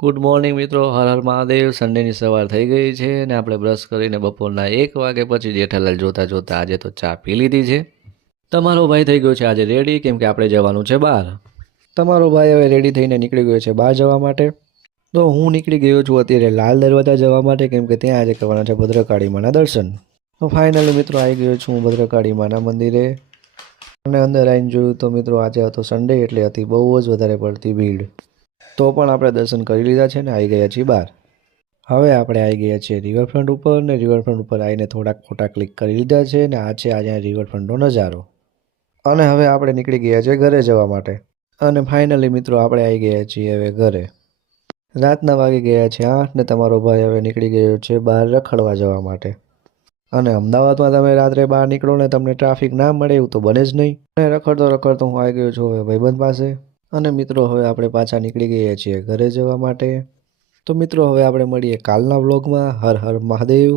Good morning મિત્રો, હર હર મહાદેવ. સન્ડેની સવાર થઈ ગઈ છે અને આપણે બ્રશ કરીને બપોરના 1 વાગે પછી જેઠાલાલ જોતા જોતા આજે તો ચા પી લીધી છે. તમારો ભાઈ થઈ ગયો છે આજે રેડી, કેમ કે આપણે જવાનું છે બહાર. તમારો ભાઈ હવે રેડી થઈને નીકળી ગયો છે બહાર જવા માટે. તો હું નીકળી ગયો છું અત્યારે લાલ દરવાજા જવા માટે, કેમ કે ત્યાં આજે કરવાના છે ભદ્રકાળી માના દર્શન. તો ફાઇનલી મિત્રો આવી ગયો છું હું ભદ્રકાળી માના મંદિરે. અને અંદર આવીને જોયું તો મિત્રો આજે હતો સન્ડે, એટલે હતી બહુ જ વધારે પડતી ભીડ. તો પણ આપણે દર્શન કરી લીધા છે ને આવી ગયા છીએ બહાર. હવે આપણે આવી ગયા છીએ રિવરફ્રન્ટ ઉપર, ને રિવરફ્રન્ટ ઉપર આવીને થોડાક ફોટા ક્લિક કરી લીધા છે ને આ છે આજે રિવરફ્રન્ટનો નજારો. અને હવે આપણે નીકળી ગયા છીએ ઘરે જવા માટે. અને ફાઇનલી મિત્રો આપણે આવી ગયા છીએ હવે ઘરે. રાતના વાગી ગયા છે 8 ને તમારો ભાઈ હવે નીકળી ગયો છે બહાર રખડવા જવા માટે. અને અમદાવાદમાં તમે રાત્રે બહાર નીકળો ને તમને ટ્રાફિક ના મળે એવું તો બને જ નહીં. અને રખડતો રખડતો હું આવી ગયો છું હવે ભાઈબંધ પાસે. અને મિત્રો હવે આપણે પાછા નીકળી ગયા છીએ ઘરે જવા માટે. તો મિત્રો હવે આપણે મળીએ કાલના વ્લોગમાં. હર હર મહાદેવ.